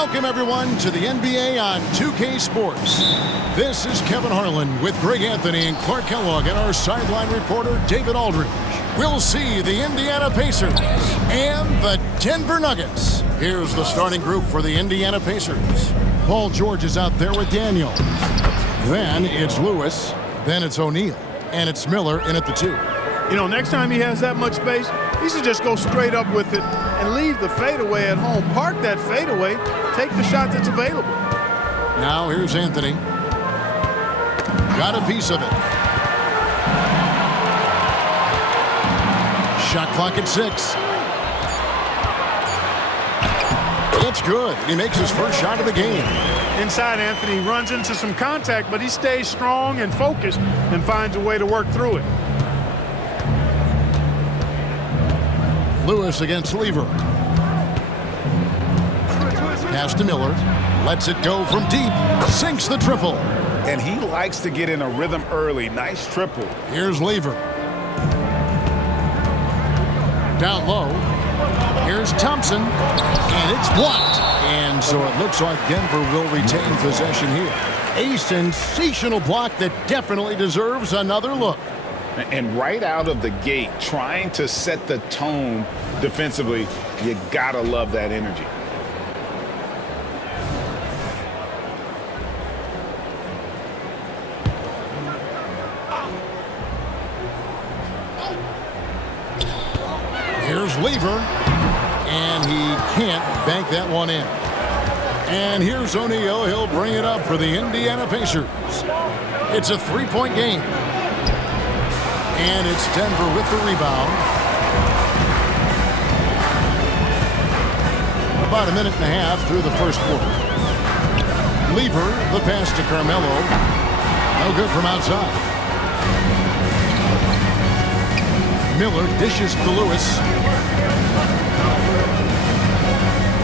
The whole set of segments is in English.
Welcome, everyone, to the NBA on 2K Sports. This is Kevin Harlan with Greg Anthony and Clark Kellogg and our sideline reporter, David Aldridge. We'll see the Indiana Pacers and the Denver Nuggets. Here's the starting group for the Indiana Pacers. Paul George is out there with Daniel. Then it's Lewis. Then it's O'Neal. And it's Miller in at the 2. You know, next time he has that much space, he should just go straight up with it and leave the fadeaway at home. Park that fadeaway. Take the shot that's available. Now here's Anthony. Got a piece of it. Shot clock at 6. It's good. He makes his first shot of the game. Inside, Anthony runs into some contact, but he stays strong and focused and finds a way to work through it. Lewis against Lever. Pass to Miller. Lets it go from deep. Sinks the triple. And he likes to get in a rhythm early. Nice triple. Here's Lever. Down low. Here's Thompson. And it's blocked. And so it looks like Denver will retain possession here. A sensational block that definitely deserves another look. And right out of the gate, trying to set the tone defensively, you gotta love that energy. Here's Lever, and he can't bank that one in. And here's O'Neal. He'll bring it up for the Indiana Pacers. It's a three-point game. And it's Denver with the rebound. About a minute and a half through the first quarter. Lever, the pass to Carmelo. No good from outside. Miller dishes to Lewis.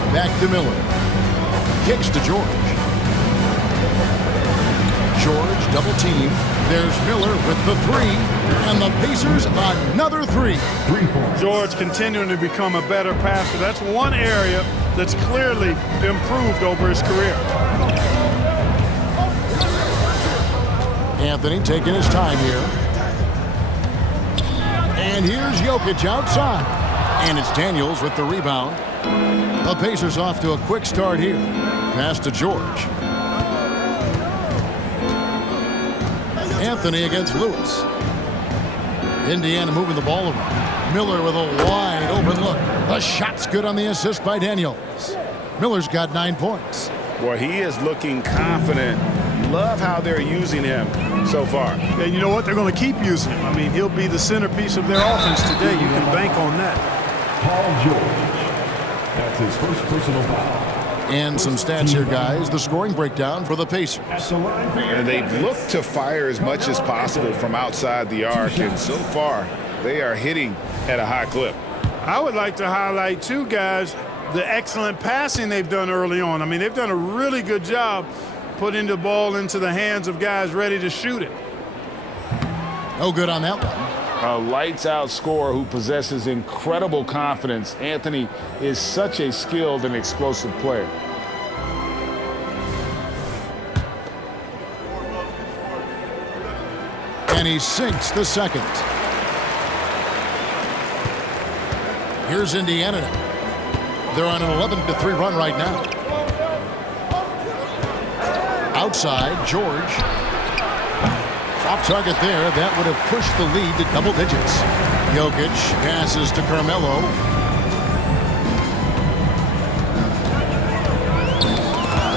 Back to Miller. Kicks to George. George double team. There's Miller with the 3. And the Pacers another 3. George continuing to become a better passer. That's one area that's clearly improved over his career. Anthony taking his time here. And here's Jokic outside. And it's Daniels with the rebound. The Pacers off to a quick start here. Pass to George. Anthony against Lewis. Indiana moving the ball around. Miller with a wide open look. The shot's good on the assist by Daniels. Miller's got 9 points. Boy, he is looking confident. Love how they're using him so far. And you know what? They're going to keep using him. I mean, he'll be the centerpiece of their offense today. You can bank on that. Paul George. That's his first personal foul. And some stats here, guys. The scoring breakdown for the Pacers. And they've looked to fire as much as possible from outside the arc. And so far, they are hitting at a high clip. I would like to highlight, too, guys, the excellent passing they've done early on. I mean, they've done a really good job putting the ball into the hands of guys ready to shoot it. No good on that one. A lights-out scorer who possesses incredible confidence. Anthony is such a skilled and explosive player. And he sinks the second. Here's Indiana now. They're on an 11-3 run right now. Outside, George. Off target there. That would have pushed the lead to double digits. Jokic passes to Carmelo.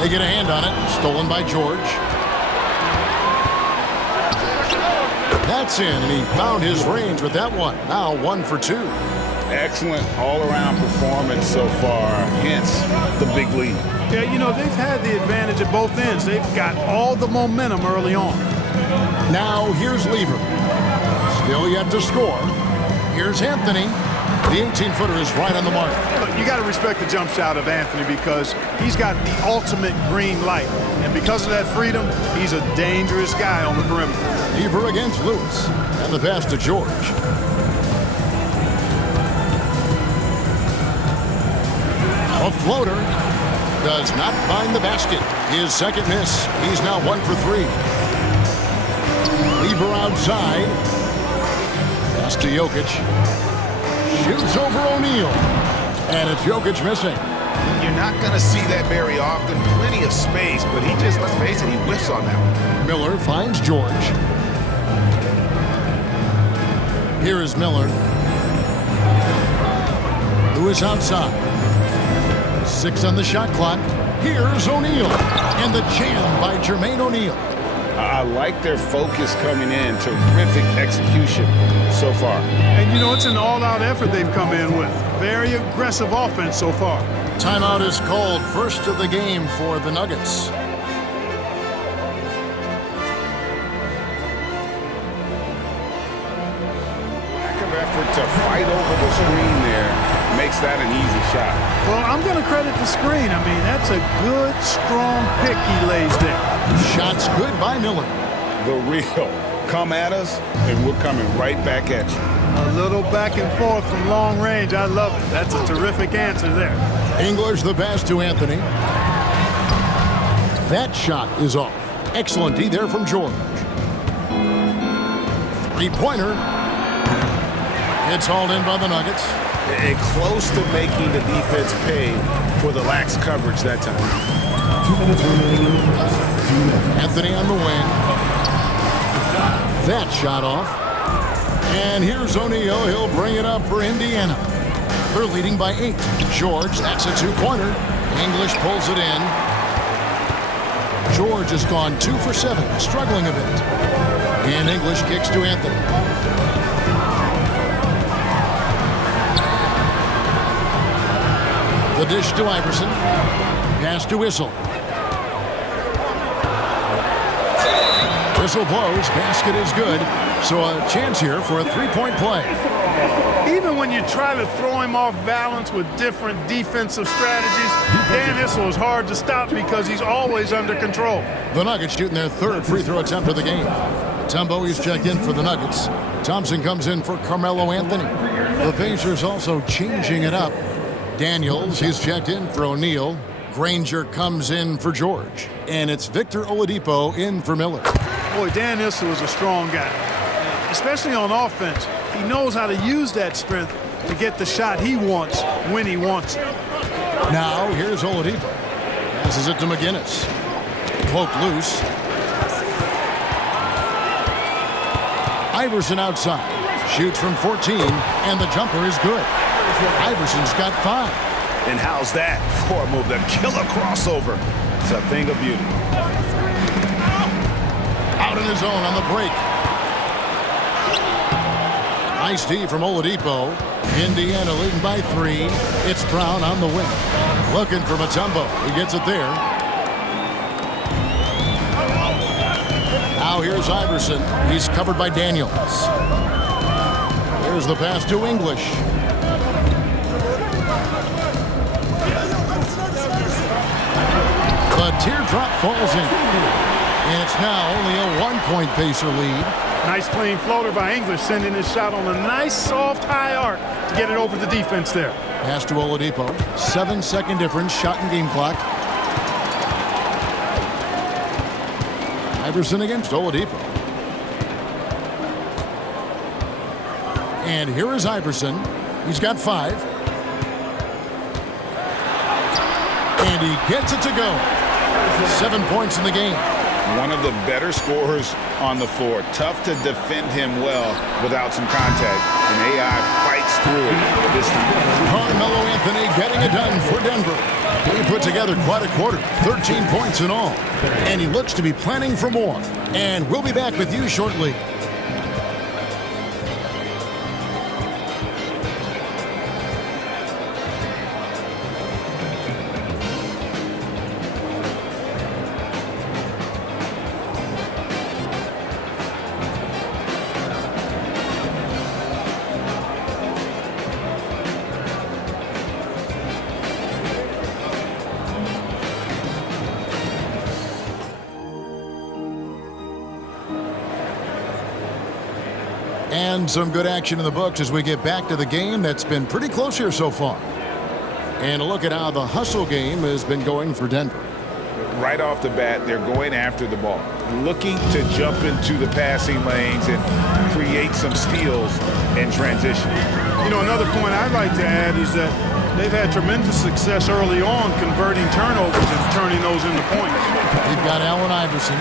They get a hand on it. Stolen by George. That's in, and he found his range with that one. Now 1 for 2. Excellent all-around performance so far, hence the big lead. Yeah, you know, they've had the advantage at both ends. They've got all the momentum early on. Now here's Lever. Still yet to score. Here's Anthony. The 18-footer is right on the mark. Look, you got to respect the jump shot of Anthony because he's got the ultimate green light. And because of that freedom, he's a dangerous guy on the perimeter. Lever against Lewis. And the pass to George. A floater. Does not find the basket. His second miss. He's now 1 for 3. Lever outside. Pass to Jokic. Shoots over O'Neal. And it's Jokic missing. You're not going to see that very often. Plenty of space, but he just, let's face it, he whiffs on that one. Miller finds George. Here is Miller. Lewis outside. 6 on the shot clock. Here's O'Neal. And the jam by Jermaine O'Neal. I like their focus coming in. Terrific execution so far. And, you know, it's an all-out effort they've come in with. Very aggressive offense so far. Timeout is called. First of the game for the Nuggets. Lack of effort to fight over the screen there makes that an easy shot. Well, I'm going to credit the screen. I mean, that's a good, strong pick he lays there. Shots good by Miller. The real. Come at us, and we're coming right back at you. A little back and forth from long range. I love it. That's a terrific answer there. English the pass to Anthony. That shot is off. Excellent D there from George. Three-pointer. It's hauled in by the Nuggets. And close to making the defense pay for the lax coverage that time. 2 minutes remaining. Anthony on the wing. That shot off. And here's O'Neal. He'll bring it up for Indiana. They're leading by 8. George, that's a 2-pointer. English pulls it in. George has gone 2 for 7, struggling a bit. And English kicks to Anthony. The dish to Iverson. Pass to Whistle. Whistle blows. Basket is good. So a chance here for a 3-point play. Even when you try to throw him off balance with different defensive strategies, Dan Issel is hard to stop because he's always under control. The Nuggets shooting their 3rd free throw attempt of the game. Tumbo is checked in for the Nuggets. Thompson comes in for Carmelo Anthony. The Pacers also changing it up. Daniels, he's checked in for O'Neal. Granger comes in for George. And it's Victor Oladipo in for Miller. Boy, Dan Issel is a strong guy, especially on offense. He knows how to use that strength to get the shot he wants when he wants it. Now, here's Oladipo. Passes it to McGinnis. Poked loose. Iverson outside. Shoots from 14, and the jumper is good. Iverson's got 5. And how's that for a move? The killer crossover. It's a thing of beauty. Out in his own on the break. Nice D from Oladipo. Indiana leading by 3. It's Brown on the wing. Looking for Mutombo. He gets it there. Now here's Iverson. He's covered by Daniels. Here's the pass to English. The teardrop falls in. And it's now only a 1-point Pacer lead. Nice clean floater by English, sending his shot on a nice soft high arc to get it over the defense there. Pass to Oladipo. 7-second difference, shot and game clock. Iverson against Oladipo. And here is Iverson. He's got 5. And he gets it to go. 7 points in the game. One of the better scorers on the floor. Tough to defend him well without some contact. And AI fights through it this time. Carmelo Anthony getting it done for Denver. He put together quite a quarter. 13 points in all. And he looks to be planning for more. And we'll be back with you shortly. And some good action in the books as we get back to the game that's been pretty close here so far. And a look at how the hustle game has been going for Denver. Right off the bat, they're going after the ball, looking to jump into the passing lanes and create some steals in transition. You know, another point I'd like to add is that they've had tremendous success early on converting turnovers and turning those into points. They've got Allen Iverson.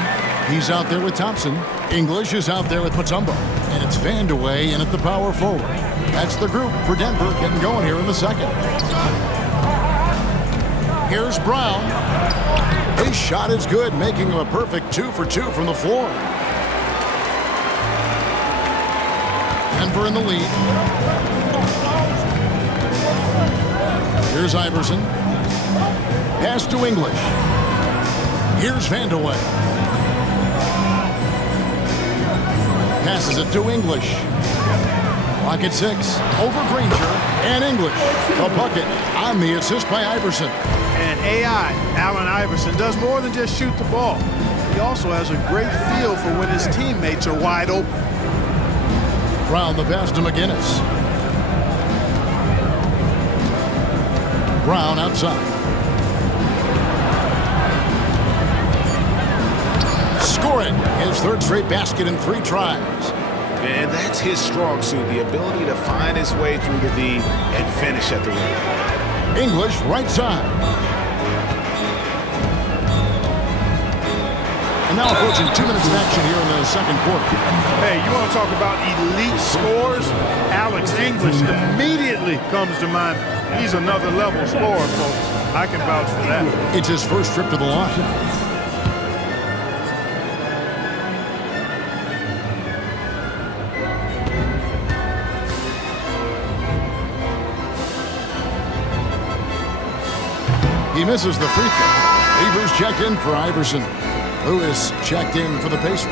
He's out there with Thompson. English is out there with Mutombo. And it's Vandeweghe in at the power forward. That's the group for Denver getting going here in the second. Here's Brown. His shot is good, making him a perfect 2 for 2 from the floor. Denver in the lead. Here's Iverson. Pass to English. Here's Vandeweghe. Passes it to English. Clock at 6. Over Granger and English. A bucket on the assist by Iverson. And AI, Allen Iverson, does more than just shoot the ball. He also has a great feel for when his teammates are wide open. Brown the pass to McGinnis. Brown outside. Scoring his third straight basket in 3 tries. And that's his strong suit, the ability to find his way through the D and finish at the rim. English right side. And now approaching 2 minutes of action here in the second quarter. Hey, you want to talk about elite scores? Alex English immediately comes to mind. He's another level scorer, folks. I can vouch for that. It's his first trip to the line. He misses the free throw. Lever's checked in for Iverson. Lewis checked in for the Pacers.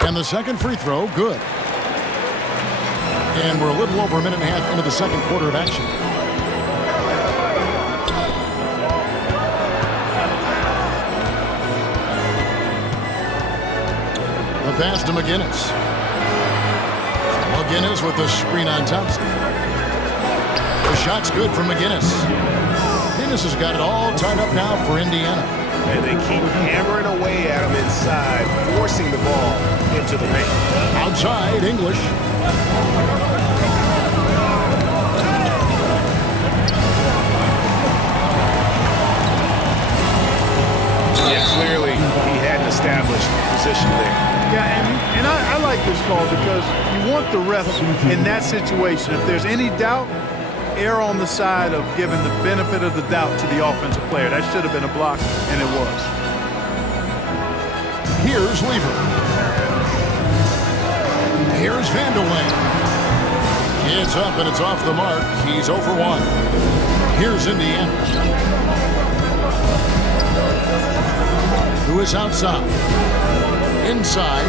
And the second free throw, good. And we're a little over a minute and a half into the second quarter of action. The pass to McGinnis. McGinnis with the screen on Thompson. The shot's good for McGinnis. McGinnis has got it all tied up now for Indiana. And they keep hammering away at him inside, forcing the ball into the paint. Outside, English. Yeah, clearly he hadn't established position there. Yeah, and I like this call because you want the ref in that situation. If there's any doubt, err on the side of giving the benefit of the doubt to the offensive player. That should have been a block, and it was. Here's Lever. Here's Vandeweghe. It's up and it's off the mark. He's 0 for 1. Here's Indiana. Who is outside? Inside.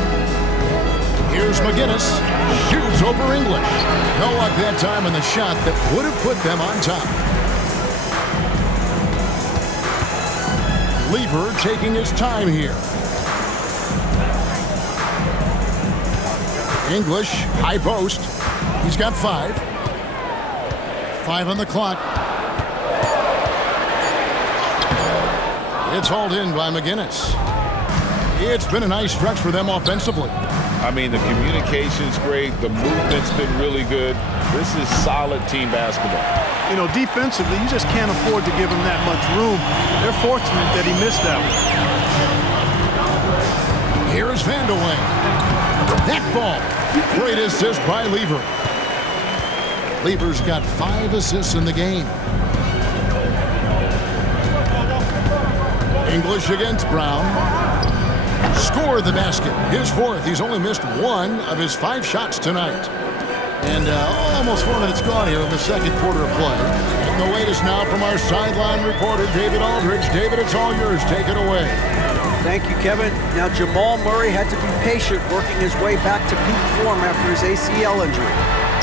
Here's McGinnis. Shoots over English. No luck that time in the shot that would have put them on top. Lever taking his time here. English, high post. He's got 5. 5 on the clock. It's hauled in by McGinnis. It's been a nice stretch for them offensively. I mean, the communication's great. The movement's been really good. This is solid team basketball. You know, defensively, you just can't afford to give him that much room. They're fortunate that he missed that one. Here's Vandeweghe. That ball. Great assist by Lever. Lever's got 5 assists in the game. English against Brown. Scored the basket. His 4th. He's only missed 1 of his 5 shots tonight. And almost 4 minutes gone here in the second quarter of play. And the latest now from our sideline reporter, David Aldridge. David, it's all yours. Take it away. Thank you, Kevin. Now, Jamal Murray had to be patient working his way back to peak form after his ACL injury.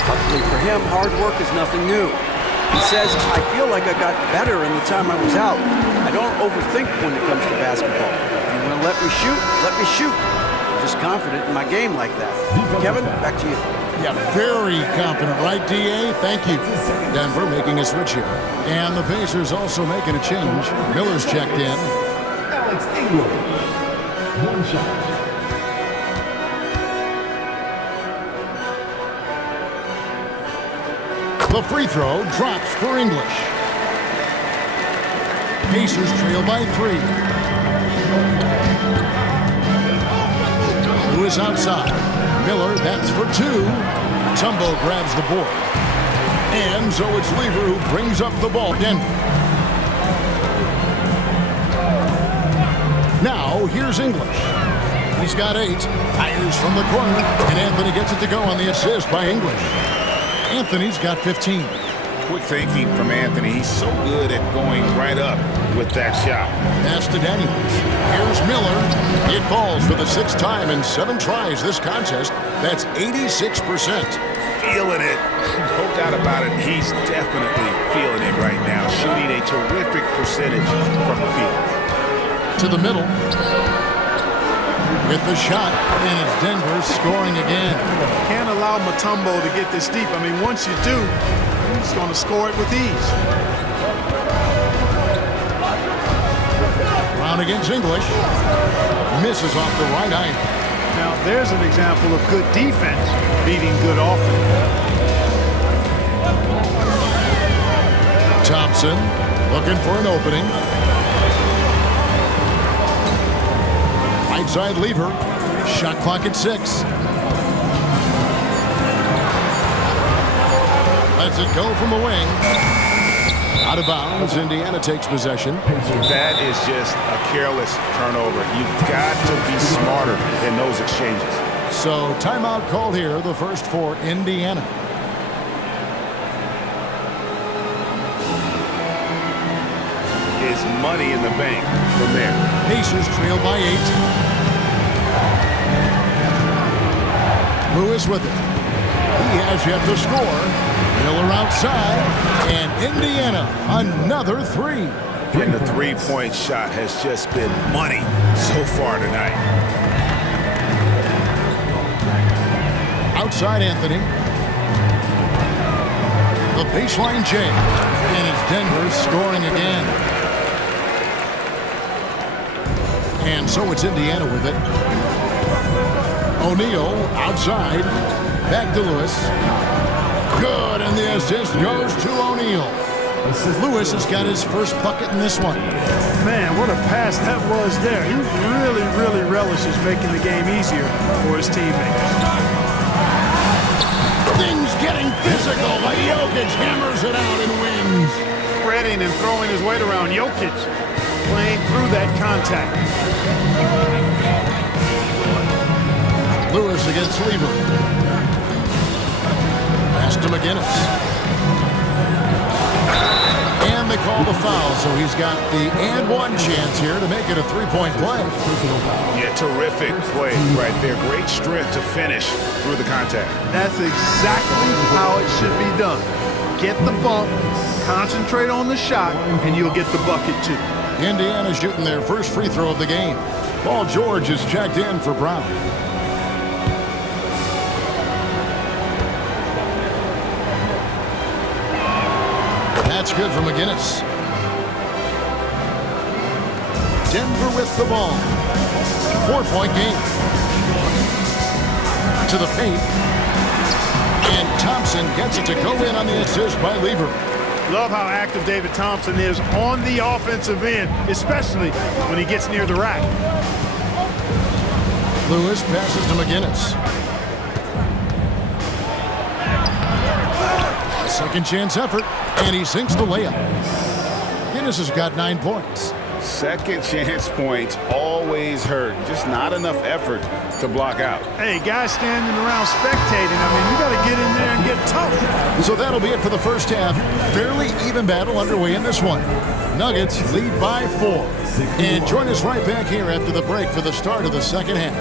Luckily for him, hard work is nothing new. He says, I feel like I got better in the time I was out. I don't overthink when it comes to basketball. If you want to let me shoot, let me shoot. just confident in my game like that. Kevin, back to you. Yeah, very confident, right, D.A.? Thank you. Denver making a switch here. And the Pacers also making a change. Miller's checked in. Alex Ingram. One shot. The free throw drops for English. Pacers trail by 3. Lewis outside. Miller, that's for 2. Tumbo grabs the board. And so it's Lever who brings up the ball. Denver. Now, here's English. He's got 8. Fires from the corner. And Anthony gets it to go on the assist by English. Anthony's got 15. Quick thinking from Anthony. He's so good at going right up with that shot. Pass to Daniels. Here's Miller. It falls for the 6th time in 7 tries this contest. That's 86%. Feeling it. No doubt about it. He's definitely feeling it right now. Shooting a terrific percentage from the field. To the middle. With the shot. And it's Denver scoring again. Can't allow Mutombo to get this deep. I mean, once you do, he's going to score it with ease. Brown against English. Misses off the right iron. Now, there's an example of good defense beating good offense. Thompson looking for an opening. Right side Lever. Shot clock at 6. Lets it go from the wing. Out of bounds. Indiana takes possession. That is just a careless turnover. You've got to be smarter in those exchanges. So timeout called here, the first for Indiana. Is money in the bank from there. Pacers trail by 8. Lewis with it. He has yet to score. Miller outside. And Indiana, another 3. And the three-point shot has just been money so far tonight. Outside Anthony. The baseline J. And it's Denver scoring again. And so it's Indiana with it. O'Neal outside. Back to Lewis. Good, and the assist goes to O'Neal. Lewis has got his first bucket in this one. Man, what a pass that was there. He really relishes making the game easier for his teammates. Things getting physical, but Jokic hammers it out and wins. Spreading and throwing his weight around. Jokic playing through that contact. Lewis against Lever. Pass to McGinnis. And they call the foul, so he's got the and one chance here to make it a 3-point play. Yeah, terrific play right there. Great strength to finish through the contact. That's exactly how it should be done. Get the bump, concentrate on the shot, and you'll get the bucket too. Indiana shooting their first free throw of the game. Paul George is checked in for Brown. That's good for McGinnis. Denver with the ball. 4-point game. To the paint. And Thompson gets it to go in on the assist by Lever. Love how active David Thompson is on the offensive end, especially when he gets near the rack. Lewis passes to McGinnis. A second chance effort, and he sinks the layup. McGinnis has got 9 points. Second chance points always hurt. Just not enough effort to block out. Hey, guys standing around spectating. I mean, you got to get in there and get tough. So that'll be it for the first half. Fairly even battle underway in this one. Nuggets lead by 4. And join us right back here after the break for the start of the second half.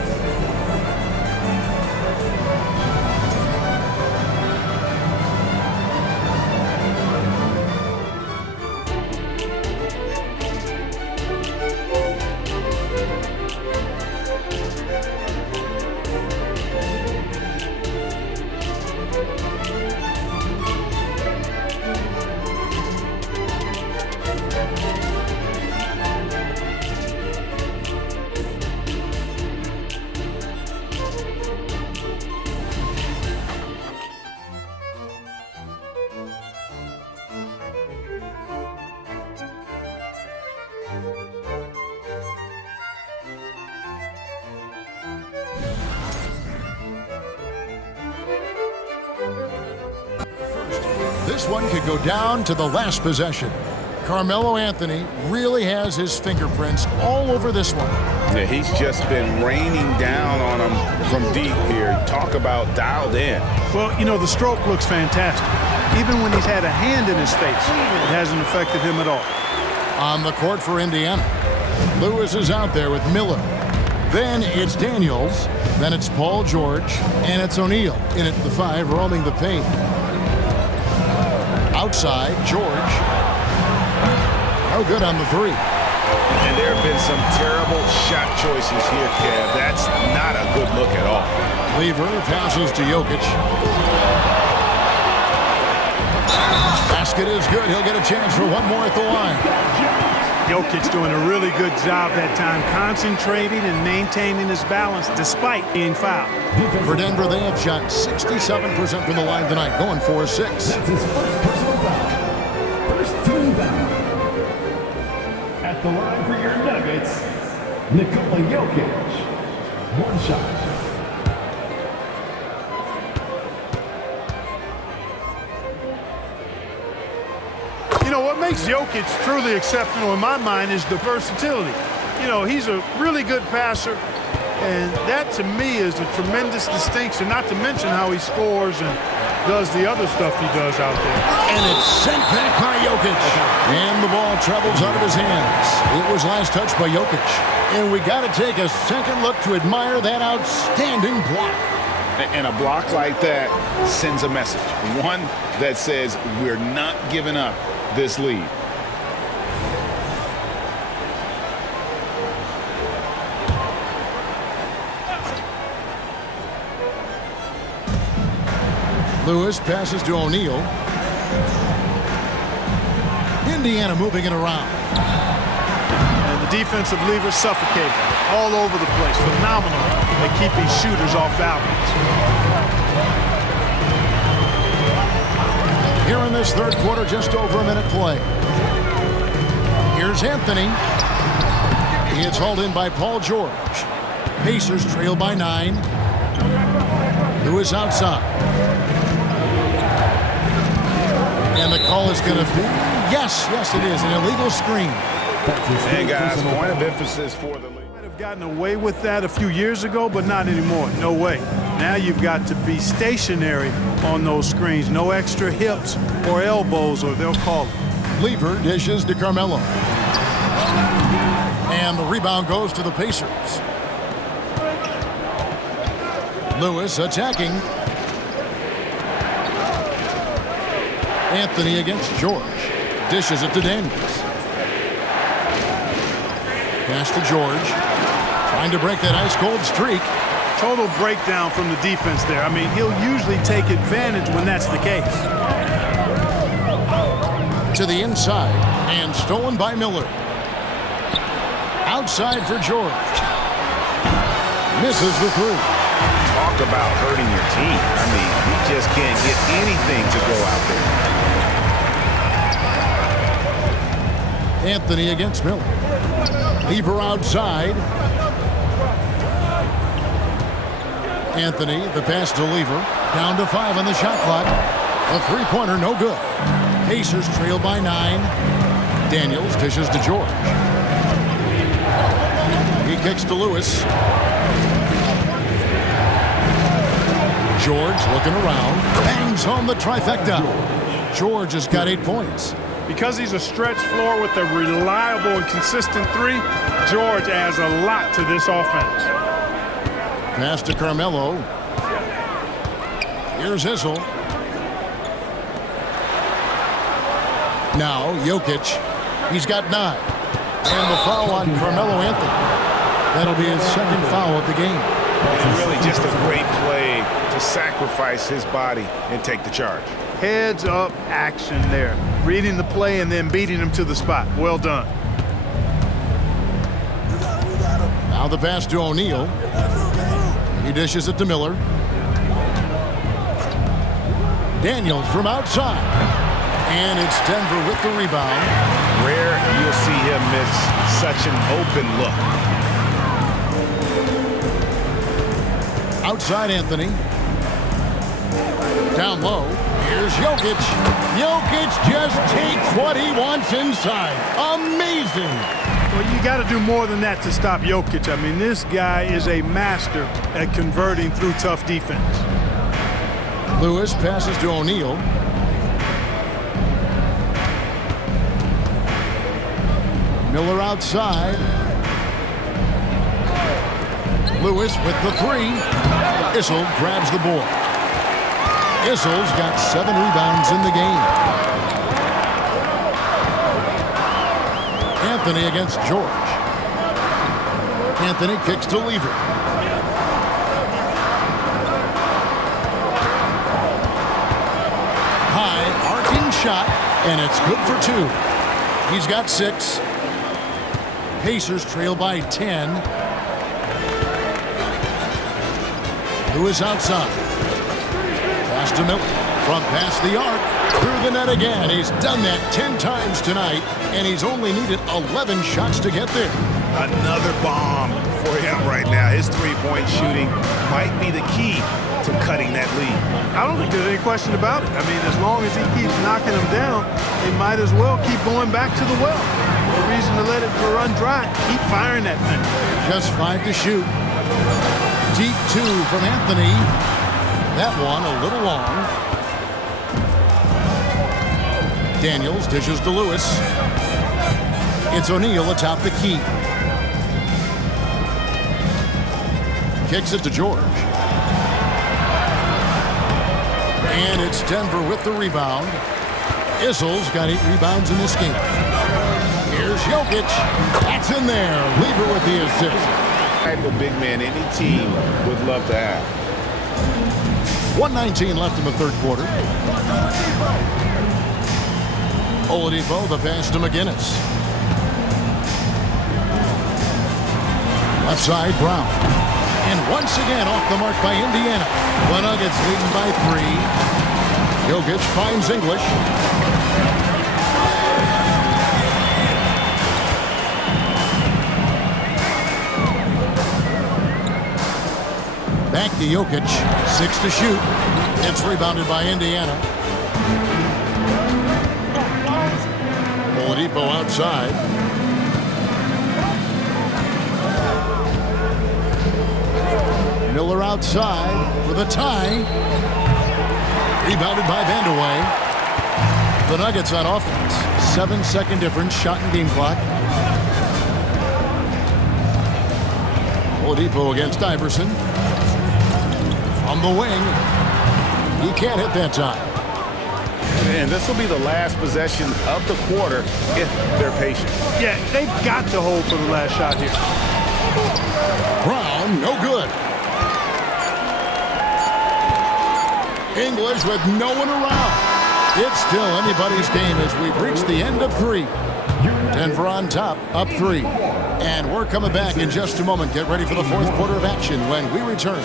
This one could go down to the last possession. Carmelo Anthony really has his fingerprints all over this one. Yeah, he's just been raining down on him from deep here. Talk about dialed in. Well, you know, the stroke looks fantastic. Even when he's had a hand in his face, it hasn't affected him at all. On the court for Indiana, Lewis is out there with Miller. Then it's Daniels. Then it's Paul George. And it's O'Neal in at the 5, roaming the paint. Outside, George. No good on the 3. And there have been some terrible shot choices here, Kev. That's not a good look at all. Lever passes to Jokic. Basket is good. He'll get a chance for one more at the line. Jokic doing a really good job that time, concentrating and maintaining his balance despite being fouled. For Denver, they have shot 67% from the line tonight, going 4-6. That's his first personal foul. First team foul. At the line for your Nuggets, Nikola Jokic. One shot. You know, what makes Jokic truly exceptional in my mind is the versatility. You know, he's a really good passer, and that to me is a tremendous distinction, not to mention how he scores and does the other stuff he does out there. And it's sent back by Jokic. And the ball travels out of his hands. It was last touched by Jokic. And we got to take a second look to admire that outstanding block. And a block like that sends a message. One that says we're not giving up this lead. Lewis passes to O'Neal. Indiana moving it around. And the defensive levers suffocate all over the place. Phenomenal at keeping shooters off balance. Here in this third quarter, just over a minute play. Here's Anthony. He gets hauled in by Paul George. Pacers trail by 9. Lewis outside. And the call is going to be, yes, it is, an illegal screen. And guys, point of emphasis for the league. Might have gotten away with that a few years ago, but not anymore. No way. Now you've got to be stationary on those screens. No extra hips or elbows, or they'll call it. Lever dishes to Carmelo. And the rebound goes to the Pacers. Lewis attacking. Anthony against George. Dishes it to Daniels. Pass to George. Trying to break that ice-cold streak. Total breakdown from the defense there. I mean, he'll usually take advantage when that's the case. To the inside. And stolen by Miller. Outside for George. Misses the 3. Talk about hurting your team. I mean, you just can't get anything to go out there. Anthony against Miller. Lever outside. Anthony, the pass to Lever. Down to 5 on the shot clock. A three-pointer, no good. Pacers trail by 9. Daniels dishes to George. He kicks to Lewis. George looking around. Bangs home the trifecta. George has got 8 points. Because he's a stretch floor with a reliable and consistent 3, George adds a lot to this offense. Pass to Carmelo. Here's Issel. Now Jokic. He's got 9. And the foul on Carmelo Anthony. That'll be his second foul of the game. And really just a great play to sacrifice sacrifice his body and take the charge. Heads up action there. Reading the play and then beating him to the spot. Well done. Now the pass to O'Neal. He dishes it to Miller. Daniels from outside. And it's Denver with the rebound. Rare you'll see him miss such an open look. Outside Anthony. Down low. Here's Jokic. Jokic just takes what he wants inside. Amazing. Well, you got to do more than that to stop Jokic. I mean, this guy is a master at converting through tough defense. Lewis passes to O'Neal. Miller outside. Lewis with the three. Issel grabs the board. Issel's got 7 rebounds in the game. Anthony against George. Anthony kicks to Lever. High arcing shot, and it's good for 2. He's got 6. Pacers trail by 10. Lewis outside. Pass to Miller. From past the arc. Through the net again. He's done that 10 times tonight, and he's only needed 11 shots to get there. Another bomb for him right now. His three-point shooting might be the key to cutting that lead. I don't think there's any question about it. I mean, as long as he keeps knocking them down, they might as well keep going back to the well. No reason to let it run dry. Keep firing that thing. Just 5 to shoot. Deep 2 from Anthony. That one a little long. Daniels dishes to Lewis. It's O'Neal atop the key. Kicks it to George. And it's Denver with the rebound. Issel's got 8 rebounds in this game. Here's Jokic. That's in there. Lever with the assist. Type of big man any team would love to have. 1:19 left in the third quarter. Oladipo, the pass to McGinnis. Left side, Brown. And once again off the mark by Indiana. The Nuggets leading by 3. Jokic finds English. Back to Jokic. 6 to shoot. It's rebounded by Indiana. Oladipo outside. Miller outside for the tie. Rebounded by Vandeweghe. The Nuggets on offense. 7-second difference, shot and game clock. Oladipo against Iverson. From the wing. He can't hit that time. And this will be the last possession of the quarter if they're patient. Yeah, they've got to hold for the last shot here. Brown, no good. English with no one around. It's still anybody's game as we've reached the end of 3. Denver on top, up 3. And we're coming back in just a moment. Get ready for the fourth quarter of action when we return.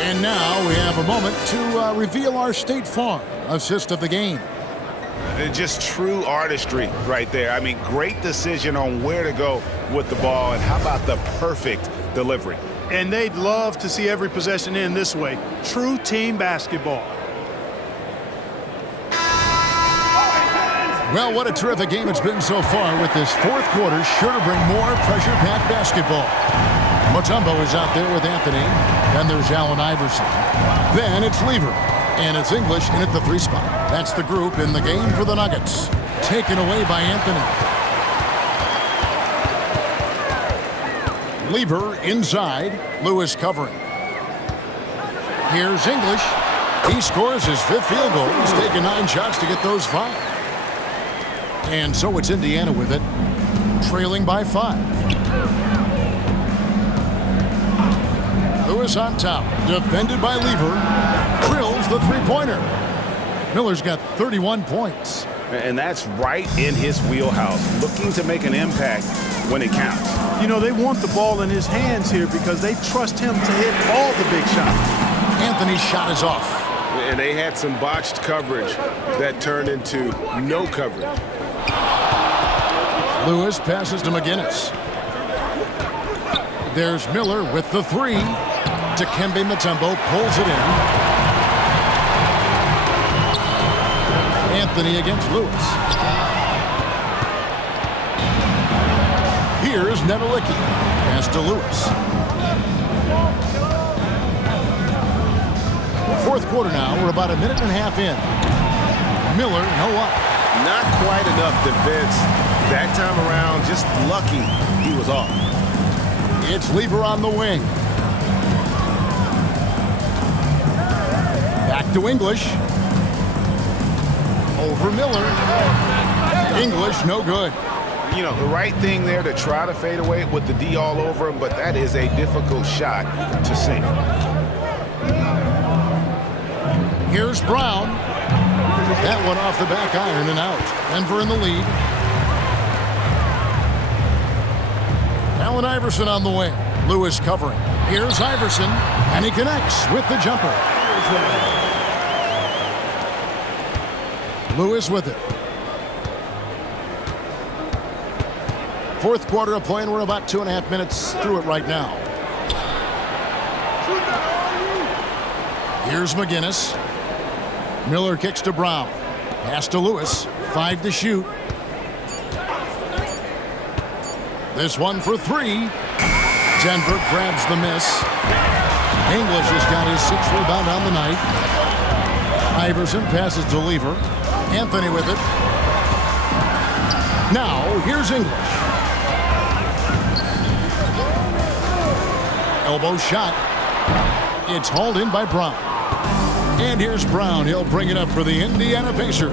And now we have a moment to reveal our State Farm assist of the game. And just true artistry right there. I mean, great decision on where to go with the ball, and how about the perfect delivery? And they'd love to see every possession end this way. True team basketball. Well, what a terrific game it's been so far, with this fourth quarter sure to bring more pressure-packed basketball. Mutombo is out there with Anthony. Then there's Allen Iverson. Then it's Lever. And it's English in at the 3 spot. That's the group in the game for the Nuggets. Taken away by Anthony. Lever inside. Lewis covering. Here's English. He scores his 5th field goal. He's taken 9 shots to get those 5. And so it's Indiana with it, trailing by 5. Lewis on top, defended by Lever. Drills the three-pointer. Miller's got 31 points. And that's right in his wheelhouse, looking to make an impact when it counts. You know, they want the ball in his hands here because they trust him to hit all the big shots. Anthony's shot is off. And they had some botched coverage that turned into no coverage. Lewis passes to McGinnis. There's Miller with the 3. Dikembe Mutombo pulls it in. Anthony against Lewis. Here's Nedelicki. Pass to Lewis. 4th quarter now. We're about a minute and a half in. Miller, no up. Not quite enough defense that time around. Just lucky he was off. It's Lever on the wing. Back to English. Over Miller. English, no good. You know, the right thing there to try to fade away with the D all over him, but that is a difficult shot to sink. Here's Brown. That one off the back iron and out. Denver in the lead. Allen Iverson on the wing. Lewis covering. Here's Iverson, and he connects with the jumper. Lewis with it. 4th quarter of play, and we're about 2.5 minutes through it right now. Here's McGinnis. Miller kicks to Brown. Pass to Lewis. 5 to shoot. This one for 3. Denver grabs the miss. English has got his 6th rebound on the night. Iverson passes to Lever. Anthony with it. Now, here's English. Elbow shot. It's hauled in by Brown. And here's Brown. He'll bring it up for the Indiana Pacers.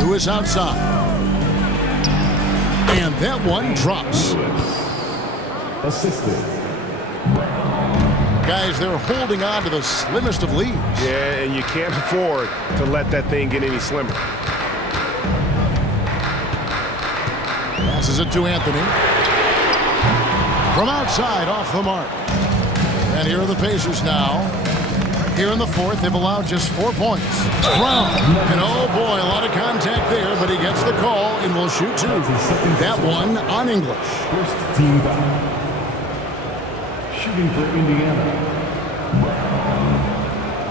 Lewis outside. And that one drops. Assisted. Guys, they're holding on to the slimmest of leads. Yeah, and you can't afford to let that thing get any slimmer. Passes it to Anthony. From outside, off the mark. And here are the Pacers now. Here in the 4th, they've allowed just 4 points. Brown, and oh boy, a lot of contact there, but he gets the call and will shoot 2. That one on English. First team foul. Shooting for Indiana.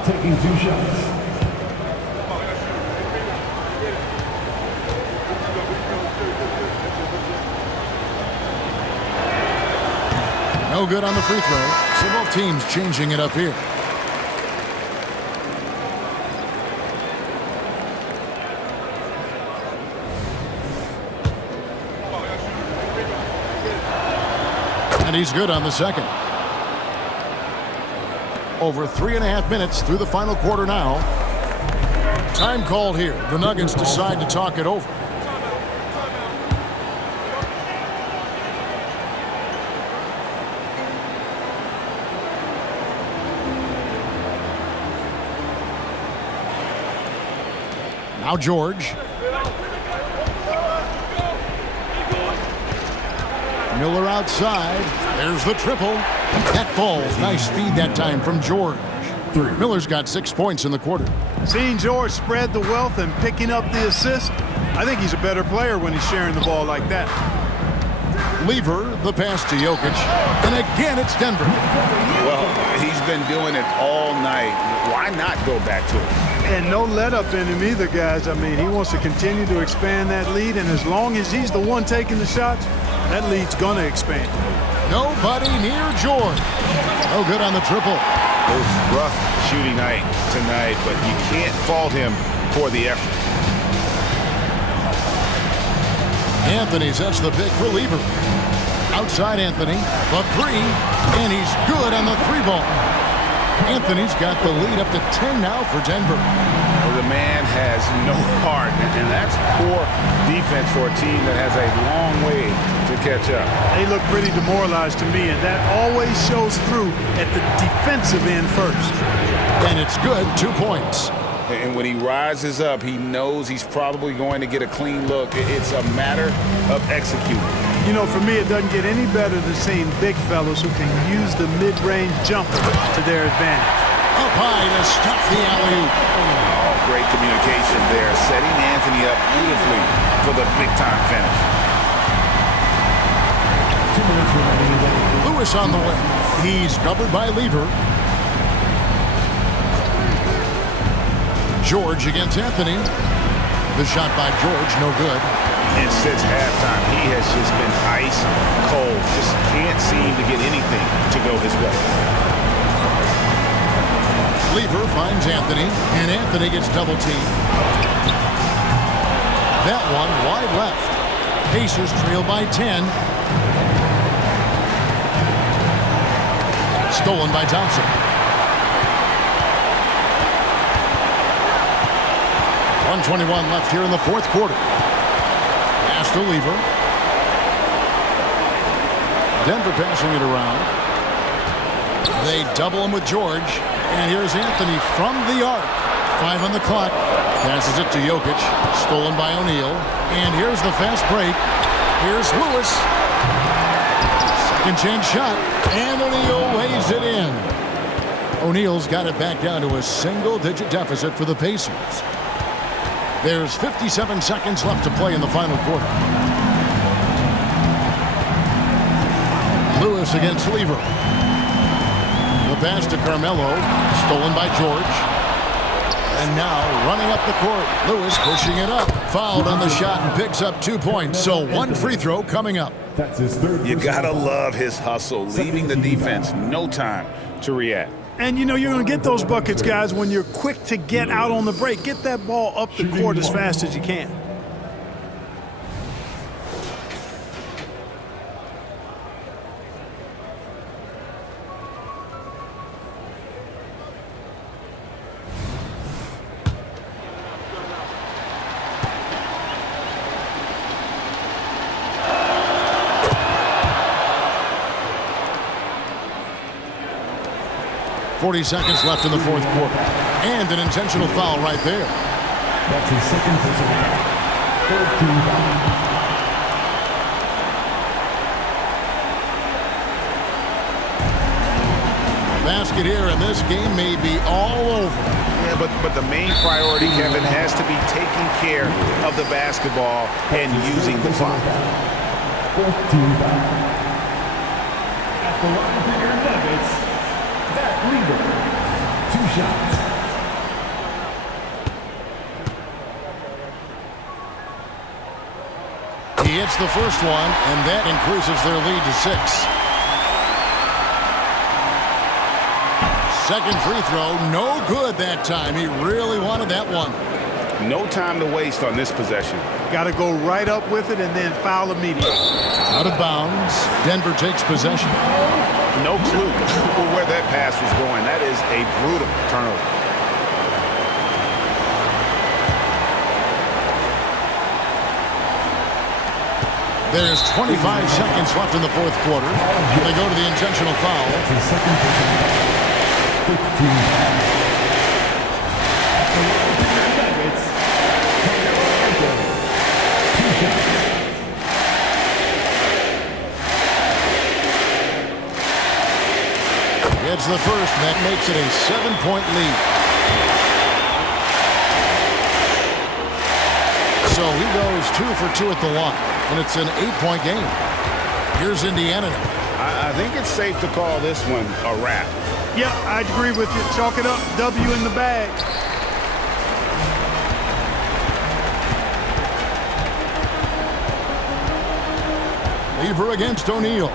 Taking 2 shots. No good on the free throw. So both teams changing it up here. And he's good on the second. Over 3.5 minutes through the final quarter now. Time called here. The Nuggets decide to talk it over. Now George. Miller outside. There's the triple. That falls. Nice feed that time from George. Miller's got 6 points in the quarter. Seeing George spread the wealth and picking up the assist, I think he's a better player when he's sharing the ball like that. Lever, the pass to Jokic. And again, it's Denver. Well, he's been doing it all night. Why not go back to it? And no let up in him either, guys. I mean, he wants to continue to expand that lead, and as long as he's the one taking the shots, that lead's going to expand. Nobody near George. No good on the triple. It was rough shooting night tonight, but you can't fault him for the effort. Anthony sets the pick for Lever. Outside Anthony, the three, and he's good on the three ball. Anthony's got the lead up to 10 now for Denver. The man has no heart, and that's poor defense for a team that has a long way to catch up. They look pretty demoralized to me, and that always shows through at the defensive end first. And it's good, 2 points. And when he rises up, he knows he's probably going to get a clean look. It's a matter of executing. You know, for me, it doesn't get any better than seeing big fellas who can use the mid-range jumper to their advantage. Up high to stop the alley-oop. Great communication there, setting Anthony up beautifully for the big-time finish. 2 minutes remaining. Lewis on the way. He's covered by Lever. George against Anthony. The shot by George, no good. And since halftime, he has just been ice cold. Just can't seem to get anything to go his way. Lever finds Anthony, and Anthony gets double teamed. That one wide left. Pacers trail by 10. Stolen by Thompson. .121 left here in the fourth quarter. Pass to Lever. Denver passing it around. They double him with George. And here's Anthony from the arc. 5 on the clock. Passes it to Jokic. Stolen by O'Neal. And here's the fast break. Here's Lewis. Second chance shot. And O'Neal lays it in. O'Neal's got it back down to a single-digit deficit for the Pacers. There's 57 seconds left to play in the final quarter. Lewis against Lever. The pass to Carmelo, stolen by George. And now running up the court, Lewis pushing it up. Fouled on the shot and picks up 2 points. So 1 free throw coming up. That's his third. You gotta love his hustle, leaving the defense no time to react. And you know you're going to get those buckets, guys, when you're quick to get out on the break. Get that ball up the court as fast as you can. .40 seconds left in the fourth quarter. And an intentional foul right there. That's his second personal foul. Third team foul. Basket here, and this game may be all over. Yeah, but the main priority, Kevin, has to be taking care of the basketball and using the clock. Fourth team foul. At the line for your Nuggets, that Lever. 2 shots. He hits the first one, and that increases their lead to 6. Second free throw, no good that time. He really wanted that one. No time to waste on this possession. Got to go right up with it and then foul immediately. Out of bounds. Denver takes possession. No clue where that pass was going. That is a brutal turnover. There's 25 seconds left in the fourth quarter. They go to the intentional foul. That's his second personal foul. 15 foul. At the line for your Nuggets, Carmelo. 2 shots. It's the first, and that makes it a 7-point lead. So he goes 2 for 2 at the line, and it's an 8-point game. Here's Indiana now. I think it's safe to call this one a wrap. Yeah, I'd agree with you. Chalk it up. W in the bag. Lever against O'Neal.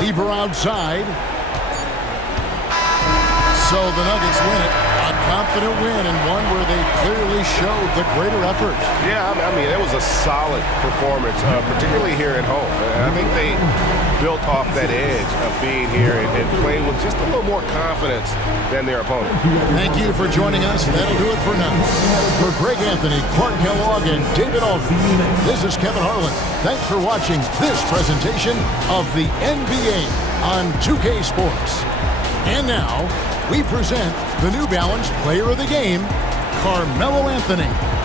Lever outside. So the Nuggets win it. A confident win and one where they clearly showed the greater effort. Yeah, I mean, it was a solid performance, particularly here at home. I think they built off that edge of being here and playing with just a little more confidence than their opponent. Thank you for joining us. That'll do it for now. For Greg Anthony, Clark Kellogg, and David Aldridge, this is Kevin Harlan. Thanks for watching this presentation of the NBA on 2K Sports. And now, we present the New Balance Player of the Game, Carmelo Anthony.